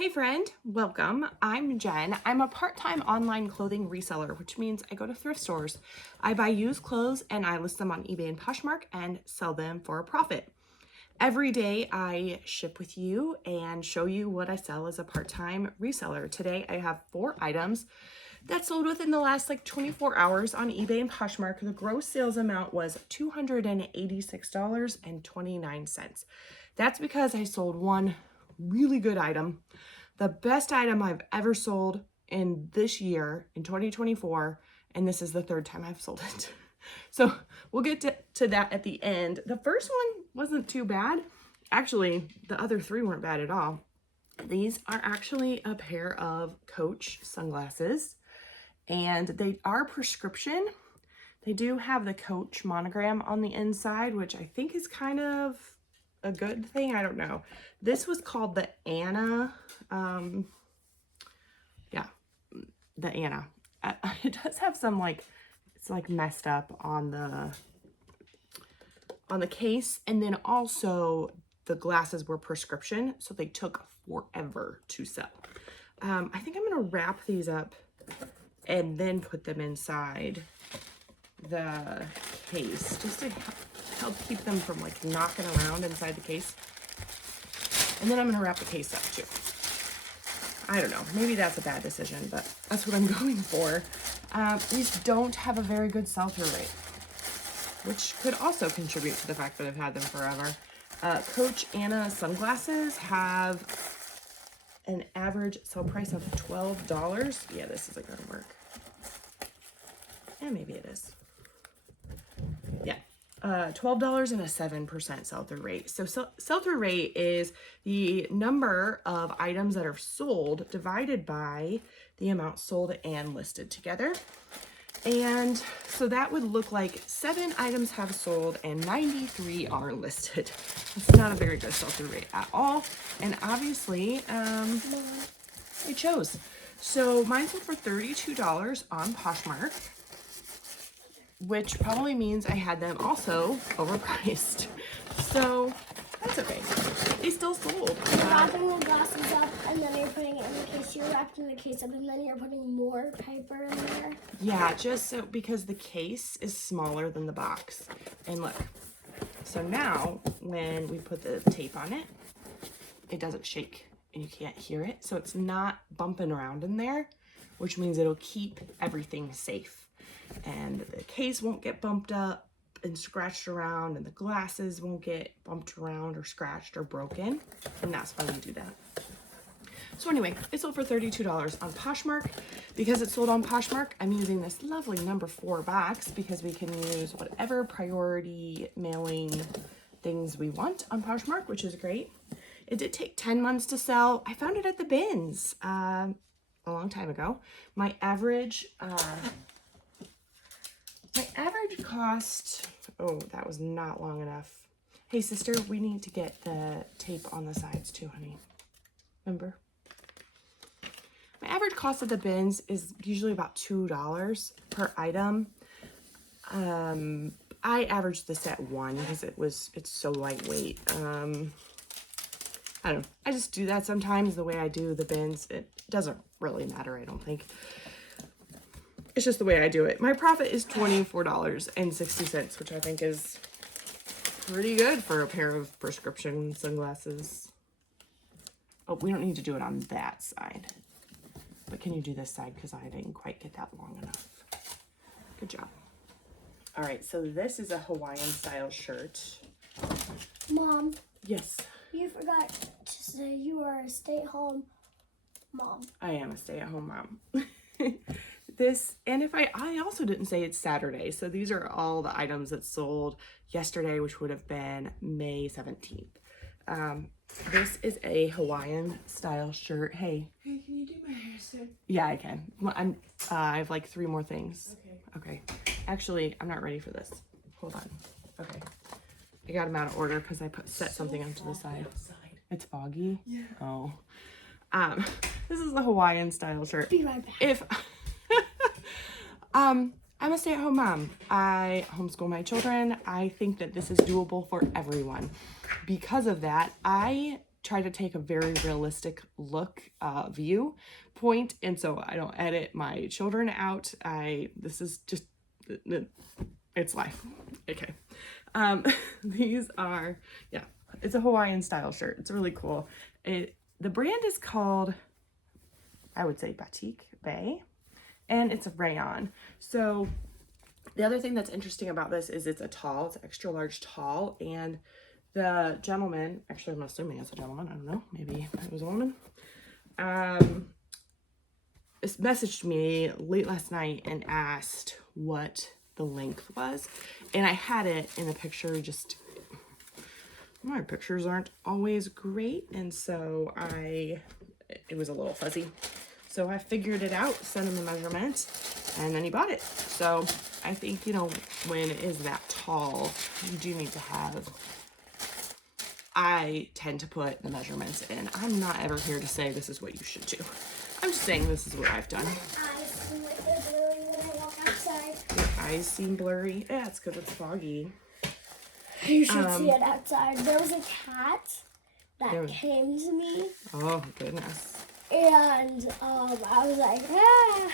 Hey friend, welcome. I'm Jen. I'm a part-time online clothing reseller, which means I go to thrift stores. I buy used clothes and I list them on eBay and Poshmark and sell them for a profit. Every day I ship with you and show you what I sell as a part-time reseller. Today I have 4 items that sold within the last 24 hours on eBay and Poshmark. The gross sales amount was $286.29. That's because I sold one really good item, the best item I've ever sold in this year, in 2024, and this is the 3rd time I've sold it. So we'll get to that at the end. The first one wasn't too bad. Actually, the other 3 weren't bad at all. These are actually a pair of Coach sunglasses, and they are prescription. They do have the Coach monogram on the inside, which I think is kind of a good thing. I don't know. This was called the Anna. The Anna. It does have some it's messed up on the case, and then also the glasses were prescription, so they took forever to sell. I think I'm gonna wrap these up and then put them inside the case just to help keep them from knocking around inside the case. And then I'm gonna wrap the case up too. I don't know, maybe that's a bad decision, but that's what I'm going for. These don't have a very good sell-through rate, which could also contribute to the fact that I've had them forever. Coach Anna sunglasses have an average sell price of $12. Yeah, this isn't gonna work. Yeah, maybe it is. Yeah. $12 and a 7% sell-through rate. So sell-through rate is the number of items that are sold divided by the amount sold and listed together. And so that would look like 7 items have sold and 93 are listed. It's not a very good sell-through rate at all. And obviously, it shows. So mine sold for $32 on Poshmark, which probably means I had them also overpriced. So that's okay. They still sold. You're wrapping the glasses up and then you're putting it in the case. You're wrapping the case up and then you're putting more paper in there. Yeah, just so because the case is smaller than the box. And look, so now when we put the tape on it, it doesn't shake and you can't hear it. So it's not bumping around in there, which means it'll keep everything safe. And the case won't get bumped up and scratched around, and the glasses won't get bumped around or scratched or broken, and that's why we do that. So anyway, it sold for $32 on Poshmark. Because it sold on Poshmark, I'm using this lovely number 4 box because we can use whatever priority mailing things we want on Poshmark, which is great. It did take 10 months to sell. I found it at the bins a long time ago. My average cost, oh, that was not long enough. Hey sister, we need to get the tape on the sides too, honey. Remember? My average cost at the bins is usually about $2 per item. I averaged this at 1 because it's so lightweight. I don't know. I just do that sometimes the way I do the bins. It doesn't really matter, I don't think. It's just the way I do it. My profit is $24.60, which I think is pretty good for a pair of prescription sunglasses. Oh, we don't need to do it on that side. But can you do this side? Because I didn't quite get that long enough. Good job. All right, so this is a Hawaiian style shirt. Mom. Yes. You forgot to say you are a stay-at-home mom. I am a stay-at-home mom. And if I also didn't say it's Saturday, so these are all the items that sold yesterday, which would have been May 17th. This is a Hawaiian style shirt. Hey, Can you do my hair soon? yeah, I can. Well, I have 3 more things. Okay. Actually, I'm not ready for this. Hold on. Okay. I got them out of order because I set something onto the side. Outside. It's foggy? Yeah. Oh. This is the Hawaiian style shirt. Be right back. If I'm a stay-at-home mom. I homeschool my children. I think that this is doable for everyone. Because of that, I try to take a very realistic look, viewpoint, and so I don't edit my children out. This is just, it's life. Okay. These are, yeah, it's a Hawaiian style shirt. It's really cool. The brand is called, I would say, Batik Bay, and it's a rayon. So the other thing that's interesting about this is it's an extra large tall, and the gentleman, actually I'm assuming it's a gentleman, I don't know, maybe it was a woman, messaged me late last night and asked what the length was, and I had it in a picture. Just my pictures aren't always great, and so it was a little fuzzy, so I figured it out, sent him the measurement, and then he bought it. So I think, you know, when it is that tall, you do need to have, I tend to put the measurements in. I'm not ever here to say this is what you should do. I'm just saying this is what I've done. Your eyes seem blurry. Yeah, it's because it's foggy. You should see it outside. There was a cat that came to me. Oh, goodness. And I was like, ah.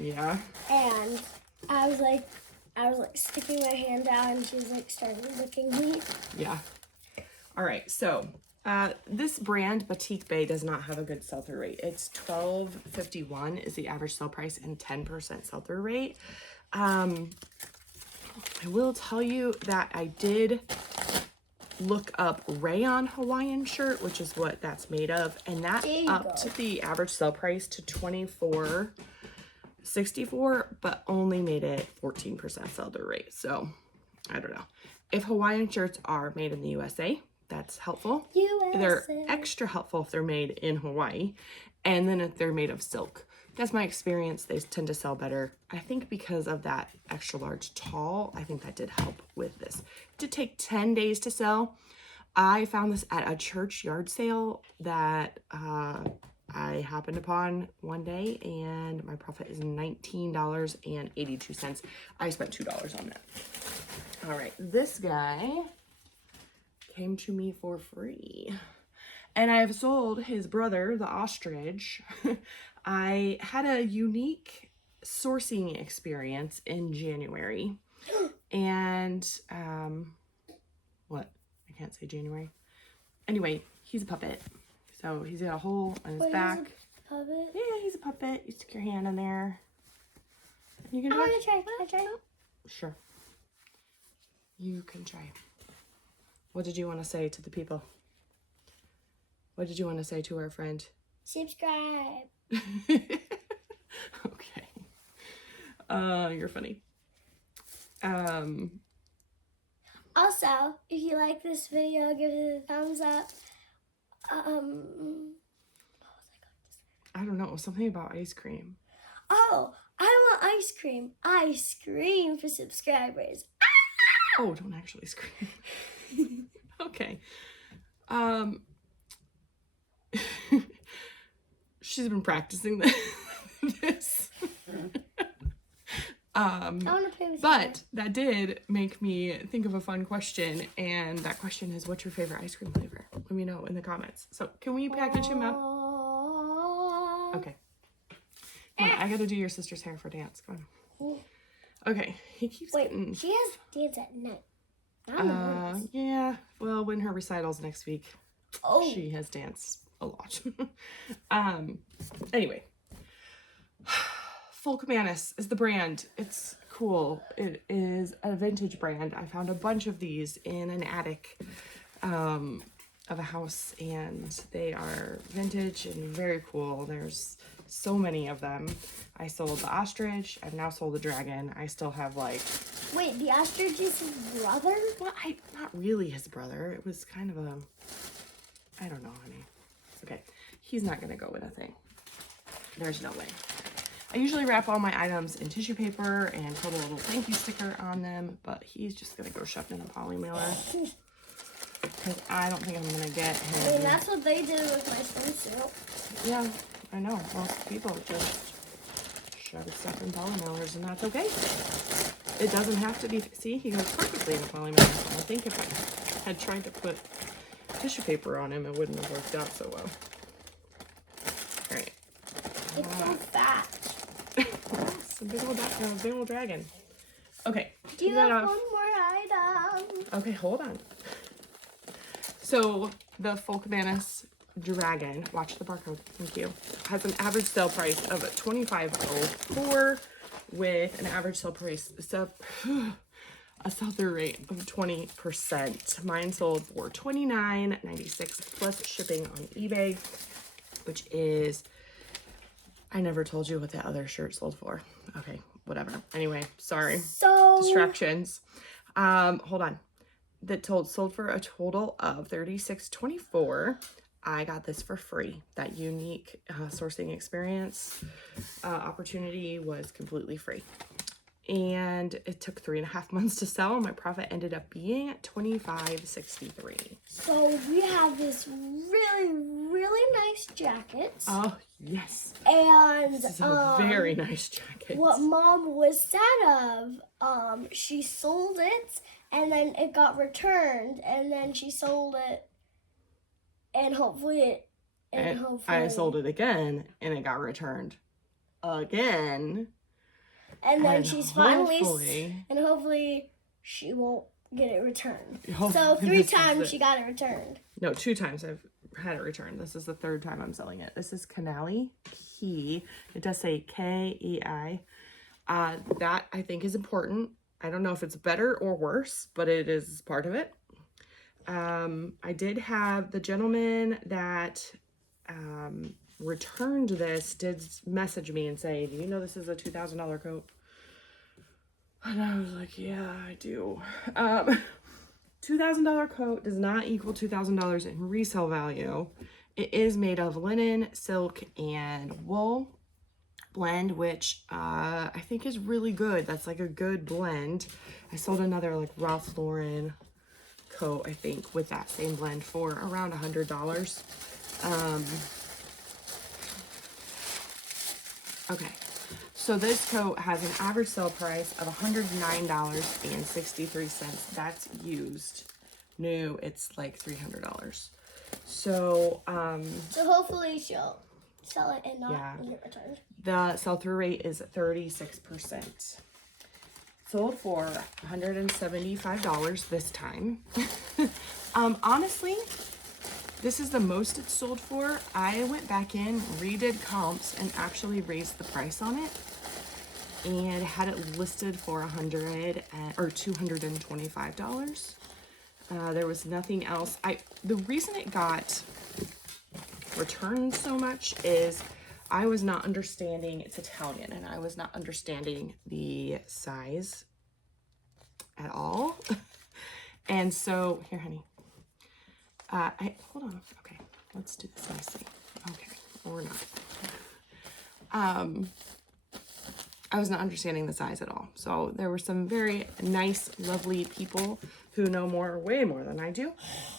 Yeah. And I was like sticking my hand out, and she was like started licking me. Yeah. All right. So this brand, Batik Bay, does not have a good sell-through rate. It's $12.51 is the average sell price and 10% sell-through rate. I will tell you that I did look up rayon Hawaiian shirt, which is what that's made of, and that upped the average sell price to $24.64, but only made it 14% sell-through rate. So I don't know. If Hawaiian shirts are made in the USA, that's helpful. USA. They're extra helpful if they're made in Hawaii, and then if they're made of silk. That's my experience. They tend to sell better. I think because of that extra large tall, I think that did help with this. It did take 10 days to sell. I found this at a church yard sale that I happened upon one day, and my profit is $19.82. I spent $2 on that. All right, this guy came to me for free, and I have sold his brother, the ostrich. I had a unique sourcing experience in January, and what? I can't say January. Anyway, he's a puppet. So he's got a hole on his back. He's a puppet? Yeah, he's a puppet. You stick your hand in there. You can I want to try. Can I try? Sure. You can try. What did you want to say to the people? What did you want to say to our friend? Subscribe. Okay. You're funny. Also, if you like this video, give it a thumbs up. What was I going to say? I don't know. It was something about ice cream. Oh, I want ice cream. Ice cream for subscribers. Oh, don't actually scream. Okay. She's been practicing this. I want to play with you. But that did make me think of a fun question, and that question is, what's your favorite ice cream flavor? Let me know in the comments. So can we package him up? Okay. Come on, I gotta do your sister's hair for dance. Come on. Okay, he keeps getting... She has dance at night. Not in the mornings. Yeah, well, when her recital's next week, she has danced a lot. Anyway. Folk Manis is the brand. It's cool. It is a vintage brand. I found a bunch of these in an attic of a house, and they are vintage and very cool. There's so many of them. I sold the ostrich. I've now sold the dragon. I still have like... Wait, the ostrich is his brother? Well, not really his brother. It was kind of a... I don't know, honey. It's okay. He's not going to go with a thing. There's no way. I usually wrap all my items in tissue paper and put a little thank you sticker on them, but he's just going to go shoved in a poly mailer. Because I don't think I'm going to get him. I mean, that's what they did with my swimsuit. Yeah, I know. Most people just shove stuff in poly mailers, and that's okay. It doesn't have to be... See, he goes perfectly in a poly mailer. I think if I had tried to put tissue paper on him, it wouldn't have worked out so well. All right. It's so fat. It's a big old dragon. Okay. Do you that have off. one more item? Okay, hold on. So the Full Cabanas Dragon, watch the barcode, thank you, has an average sale price of $25.04 with an average sale price, a sell-through rate of 20%. Mine sold for $29.96 plus shipping on eBay, which is, I never told you what the other shirt sold for. Okay, whatever. Anyway, sorry. So Distractions. Hold on. That sold for a total of $36.24. I got this for free. That unique sourcing experience opportunity was completely free. And it took 3.5 months to sell. My profit ended up being $25.63. So we have this really nice jacket. Oh, yes. And This is a very nice jacket. what Mom was sad of, she sold it and then it got returned and then she sold it and hopefully I sold it again and it got returned again. and then and she's hopefully she won't get it returned. Oh, So 3 this is times it. she got it returned. No, 2 times I've had it returned. This is the 3rd time I'm selling it. This is Canali Key. It does say Kei. That I think is important. I don't know if it's better or worse, but it is part of it. I did have the gentleman that returned this did message me and say, do you know this is a $2,000 coat? And I was like, yeah, I do. $2,000 coat does not equal $2,000 in resale value. It is made of linen, silk, and wool blend, which I think is really good. That's like a good blend. I sold another like Ralph Lauren coat, I think, with that same blend for around $100. Okay, so this coat has an average sale price of $109.63. That's used. New, it's like $300. So, So hopefully she'll sell it and not Yeah. get returned. the sell-through rate is 36%. Sold for $175 this time. Honestly, this is the most it's sold for. I went back in, redid comps, and actually raised the price on it, and had it listed for $225. There was nothing else. The reason it got returned so much is I was not understanding, it's Italian, and I was not understanding the size at all. And so, here, honey. Hold on. Okay, let's do this nicely. Okay, or not. I was not understanding the size at all. So there were some very nice, lovely people who know way more than I do,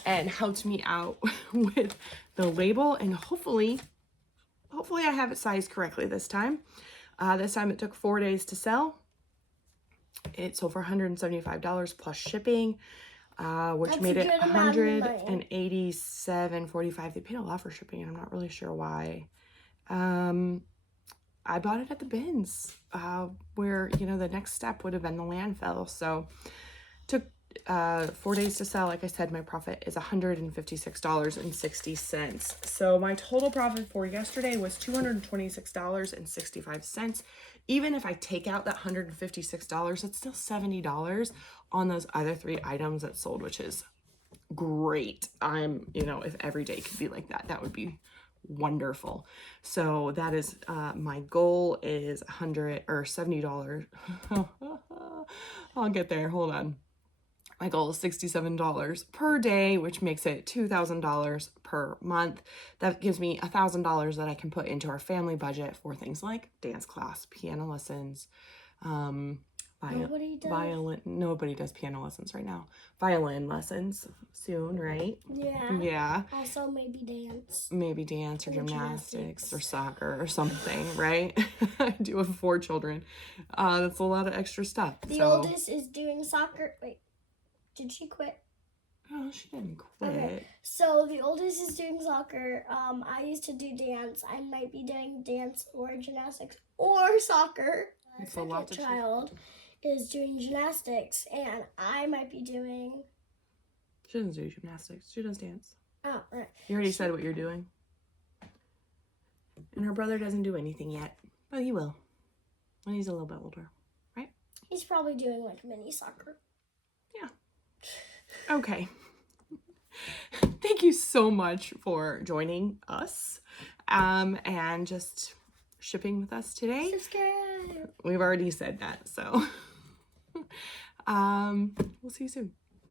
and helped me out with the label, and hopefully I have it sized correctly this time. This time it took 4 days to sell. It sold for $175 plus shipping, which That's made a it good amount of money. $187.45. They paid a lot for shipping, and I'm not really sure why. I bought it at the bins, where, you know, the next step would have been the landfill. So took 4 days to sell. Like I said, my profit is $156.60. So my total profit for yesterday was $226.65. Even if I take out that $156, it's still $70 on those other 3 items that sold, which is great. You know, if every day could be like that, that would be wonderful. So that is my goal is $70. I'll get there. Hold on. My goal is $67 per day, which makes it $2,000 per month. That gives me $1,000 that I can put into our family budget for things like dance class, piano lessons, violin. Nobody does piano lessons right now. Violin lessons soon, right? Yeah. Yeah. Also maybe dance. Maybe dance or Or gymnastics or soccer or something, right? I do have 4 children. That's a lot of extra stuff. The So oldest is doing soccer. Wait, did she quit? Oh, she didn't quit. Okay. So the oldest is doing soccer. I used to do dance. I might be doing dance or gymnastics or soccer. My So lots second of child is doing gymnastics, and I might be doing. She doesn't do gymnastics. She does dance. Oh, right. You already said what you're doing. And her brother doesn't do anything yet. Well, he will. When he's a little bit older, right? He's probably doing like mini soccer. Yeah. Okay. Thank you so much for joining us and just shipping with us today. Subscribe. We've already said that, so we'll see you soon.